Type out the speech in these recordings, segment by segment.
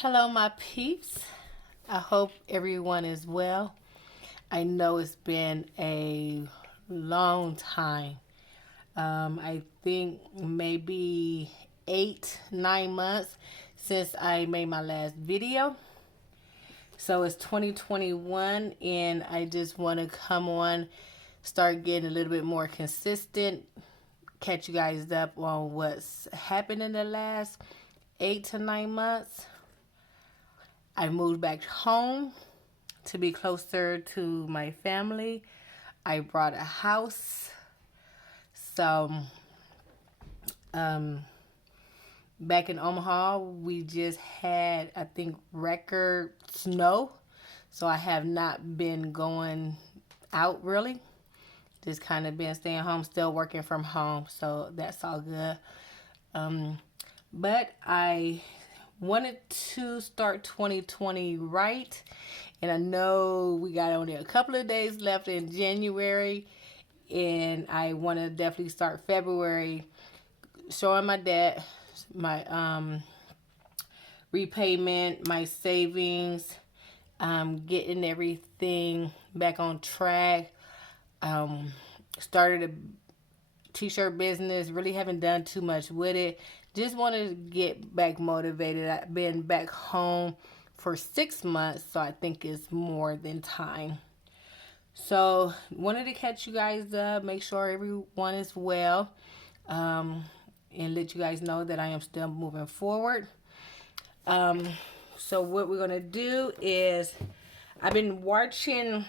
Hello, my peeps. I hope everyone is well. I know it's been a long time. I think maybe 8, 9 months since I made my last video. So it's 2021, and I just want to come on, start getting a little bit more consistent, catch you guys up on what's happened in the last 8 to 9 months. I moved back home to be closer to my family. I bought a house. So, um, back in Omaha, we just had, I think, record snow. So I have not been going out really. Just kind of been staying home, still working from home. So that's all good. Um, but I wanted to start 2020 right. And I know we got only a couple of days left in January. And I want to definitely start February showing my debt, my repayment, my savings, getting everything back on track. Um, Started a t-shirt business, really haven't done too much with it. Just want to get back motivated. I've been back home for 6 months, so I think it's more than time. So wanted to catch you guys up, make sure everyone is well, um, and let you guys know that I am still moving forward. Um, so what we're gonna do is, I've been watching.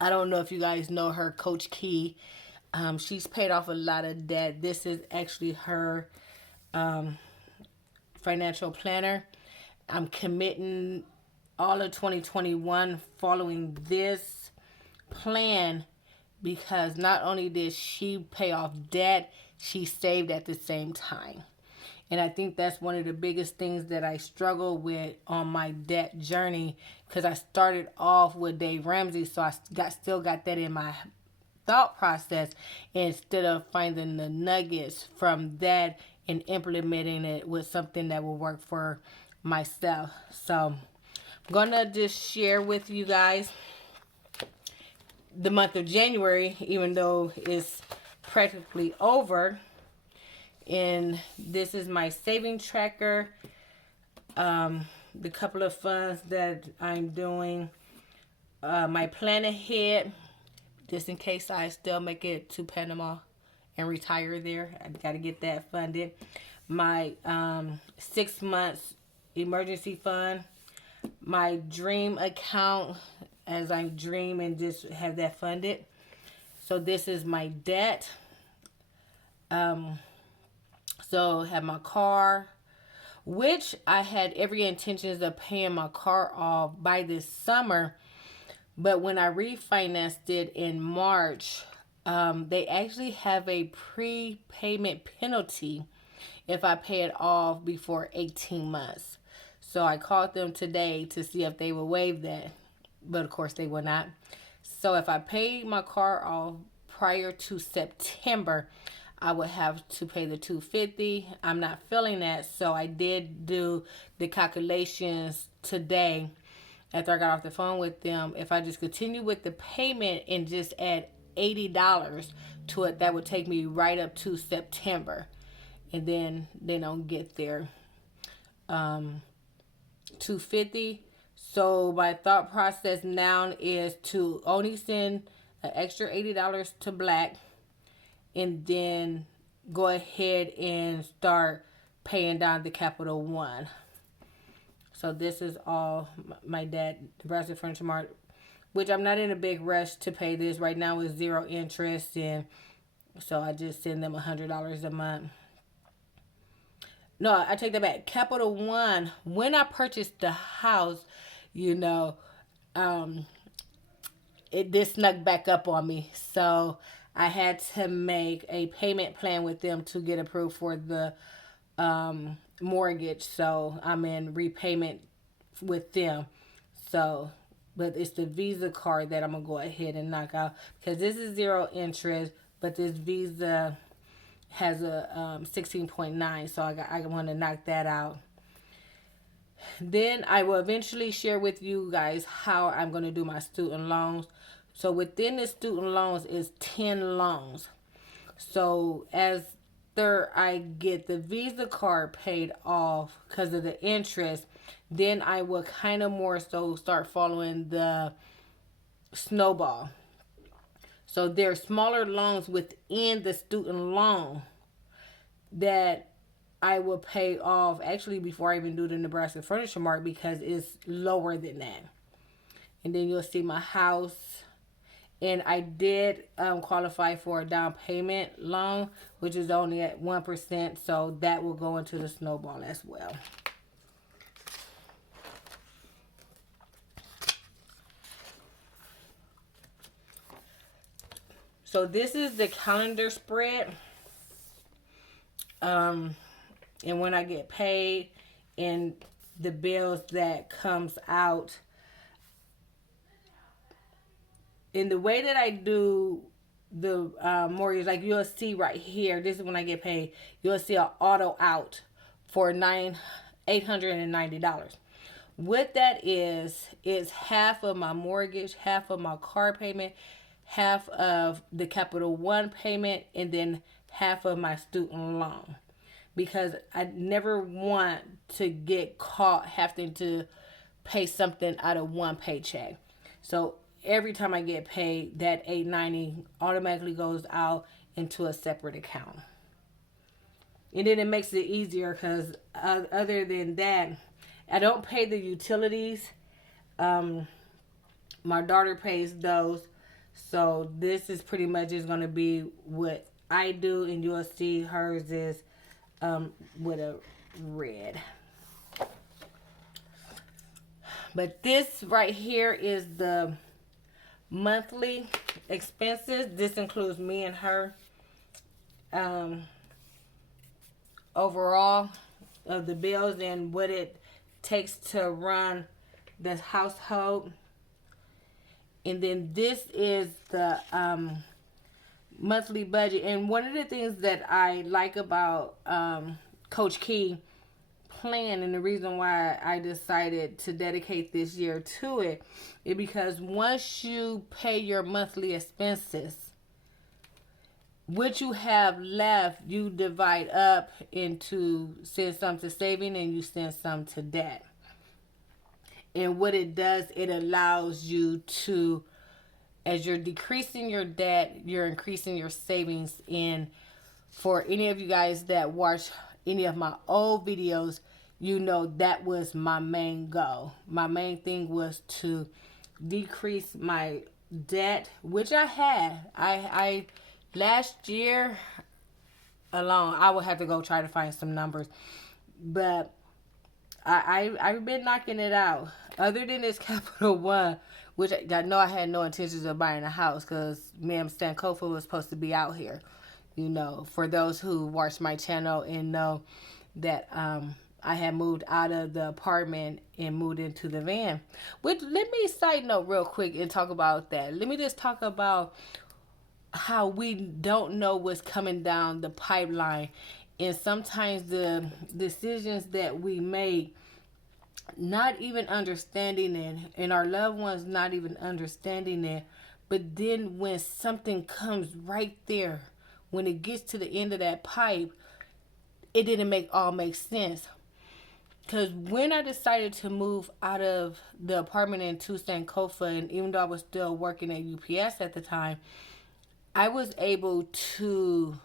I don't know if you guys know her, Coach Key. She's paid off a lot of debt. This is actually her um, financial planner. I'm committing all of 2021 following this plan because not only did she pay off debt, she saved at the same time. And I think that's one of the biggest things that I struggle with on my debt journey because I started off with Dave Ramsey, so I still got that in my thought process instead of finding the nuggets from that and implementing it with something that will work for myself. So I'm gonna just share with you guys the month of January, even though it's practically over. And this is my saving tracker. The couple of funds that I'm doing. My plan ahead, just in case I still make it to Panama and retire there. I got to get that funded. My 6 months emergency fund. My dream account, as I dream and just have that funded. So this is my debt. So have my car, which I had every intentions of paying my car off by this summer. But when I refinanced it in March, they actually have a prepayment penalty if I pay it off before 18 months. So I called them today to see if they will waive that. But of course they will not. So if I paid my car off prior to September, I would have to pay the $250. I'm not feeling that, so I did do the calculations today after I got off the phone with them. If I just continue with the payment and just add $80 to it, that would take me right up to September, and then they don't get there. 250. So my thought process now is to only send an extra $80 to Black, and then go ahead and start paying down the Capital One. So this is all my debt, Nebraska Furniture Mart, which I'm not in a big rush to pay this. Right now is 0 interest, and so I just send them $100 a month. No, I take that back. Capital One, when I purchased the house, you know, it this snuck back up on me. So I had to make a payment plan with them to get approved for the mortgage. So I'm in repayment with them. So, but it's the Visa card that I'm going to go ahead and knock out because this is 0 interest, but this Visa has a 16.9. So I want to knock that out. then I will eventually share with you guys how I'm going to do my student loans. So within the student loans is 10 loans. So as I get the Visa card paid off because of the interest, then I will kind of more so start following the snowball. So there are smaller loans within the student loan that I will pay off actually before I even do the Nebraska Furniture Mart because it's lower than that. And then you'll see my house. And I did qualify for a down payment loan, which is only at 1%. So that will go into the snowball as well. So this is the calendar spread. And when I get paid and the bills that comes out. In the way that I do the mortgage, like you'll see right here, this is when I get paid, you'll see an auto out for $890. What that is half of my mortgage, half of my car payment, half of the Capital One payment, and then half of my student loan. Because I never want to get caught having to pay something out of one paycheck. So every time I get paid, that $890 automatically goes out into a separate account. And then it makes it easier because other than that, I don't pay the utilities. My daughter pays those. So this is pretty much just going to be what I do, and you'll see hers is with a red. But this right here is the monthly expenses. This includes me and her overall of the bills and what it takes to run the household. And then this is the monthly budget. And one of the things that I like about Coach Key plan, and the reason why I decided to dedicate this year to it, is because once you pay your monthly expenses, what you have left, you divide up into send some to saving and you send some to debt. And what it does, it allows you to, as you're decreasing your debt, you're increasing your savings. And for any of you guys that watch any of my old videos, you know that was my main goal. My main thing was to decrease my debt, which I had. I last year alone, I would have to go try to find some numbers, but I've been knocking it out. Other than this Capital One, which I know I had no intentions of buying a house because Ma'am Stankofa was supposed to be out here. You know, for those who watch my channel and know that I had moved out of the apartment and moved into the van. Which, let me side note real quick and talk about that. Let me just talk about how we don't know what's coming down the pipeline. And sometimes the decisions that we make, not even understanding it, and our loved ones not even understanding it. But then when something comes right there, when it gets to the end of that pipe, it didn't make sense. Because when I decided to move out of the apartment in Sankofa, and even though I was still working at UPS at the time, I was able to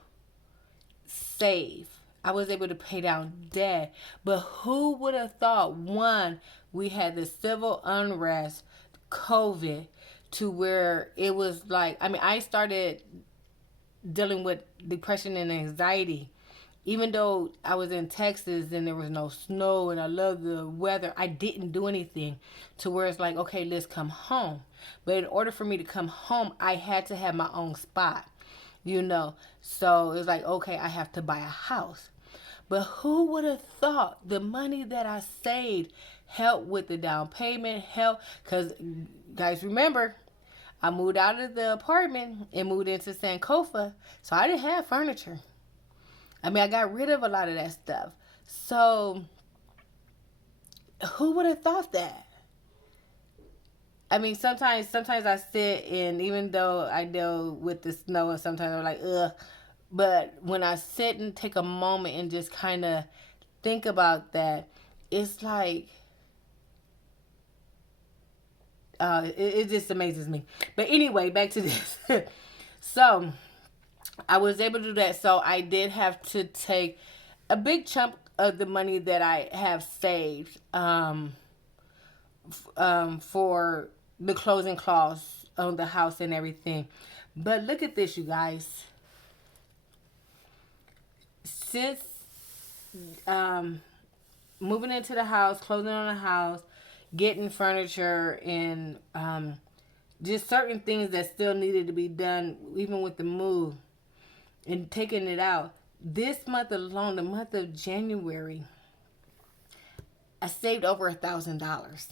save. I was able to pay down debt. But who would have thought, one, we had the civil unrest, COVID, to where it was like, I mean, I started dealing with depression and anxiety. Even though I was in Texas and there was no snow and I love the weather, I didn't do anything to where it's like, okay, let's come home. But in order for me to come home, I had to have my own spot, you know. So it's like, okay, I have to buy a house. But who would have thought the money that I saved helped with the down payment, helped, because guys, remember, I moved out of the apartment and moved into Sankofa, so I didn't have furniture. I mean, I got rid of a lot of that stuff. So Who would have thought that? I mean, sometimes I sit and even though I deal with the snow and sometimes I'm like, ugh. But when I sit and take a moment and just kind of think about that, it's like, it just amazes me. But anyway, back to this. So I was able to do that. So I did have to take a big chunk of the money that I have saved for the closing costs on the house and everything. But look at this, you guys. Since um, moving into the house, closing on the house, getting furniture, and just certain things that still needed to be done, even with the move and taking it out. This month alone, the month of January, I saved over $1,000.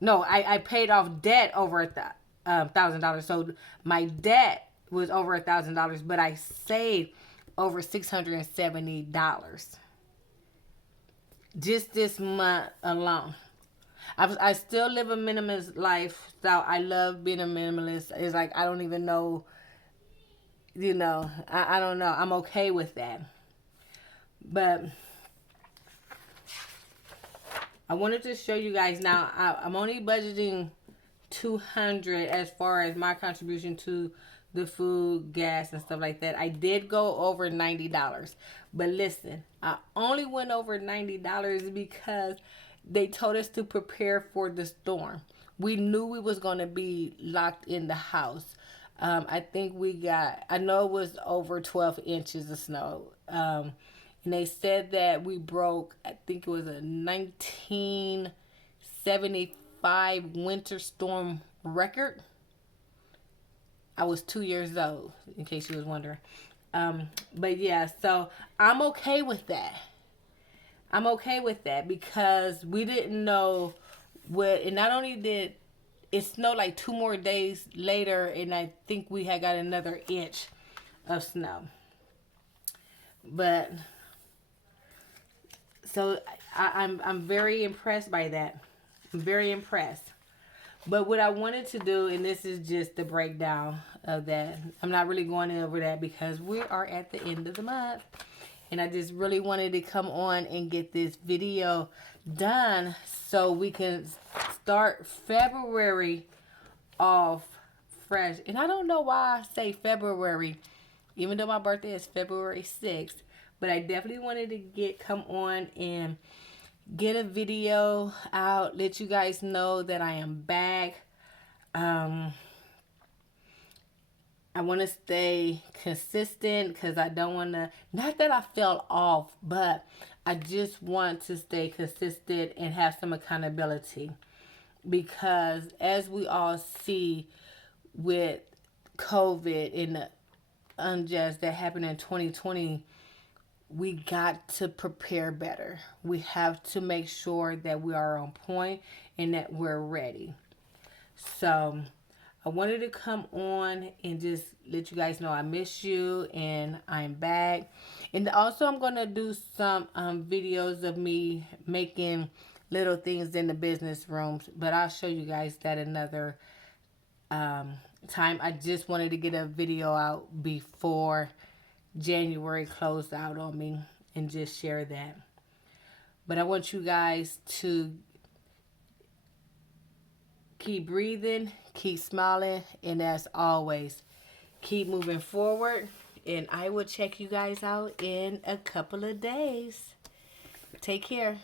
No, I paid off debt over $1,000. So my debt was over $1,000, but I saved over $670 just this month alone. I still live a minimalist lifestyle. I love being a minimalist. It's like I don't even know, I don't know. I'm okay with that. But I wanted to show you guys now. I'm only budgeting 200 as far as my contribution to the food, gas, and stuff like that. I did go over $90. But listen, I only went over $90 because they told us to prepare for the storm. We knew we was going to be locked in the house. I know it was over 12 inches of snow. And they said that we broke, I think it was a 1975 winter storm record. I was 2 years old, in case you was wondering. But yeah, so I'm okay with that. I'm okay with that because we didn't know what, and not only did it snow like 2 more days later, and I think we had got another inch of snow. But so I'm very impressed by that. I'm very impressed. But what I wanted to do, and this is just the breakdown of that. I'm not really going over that because we are at the end of the month. And I just really wanted to come on and get this video done so we can start February off fresh. And I don't know why I say February, even though my birthday is February 6th. But I definitely wanted to come on and get a video out, let you guys know that I am back. I want to stay consistent because I don't want to, not that I fell off, but I just want to stay consistent and have some accountability. Because as we all see with COVID and the unjust that happened in 2020, we got to prepare better. We have to make sure that we are on point and that we're ready. So I wanted to come on and just let you guys know I miss you and I'm back. And also I'm going to do some videos of me making little things in the business rooms. But I'll show you guys that another time. I just wanted to get a video out before January closed out on me and just share that. But I want you guys to keep breathing, keep smiling, and as always, keep moving forward. And I will check you guys out in a couple of days. Take care.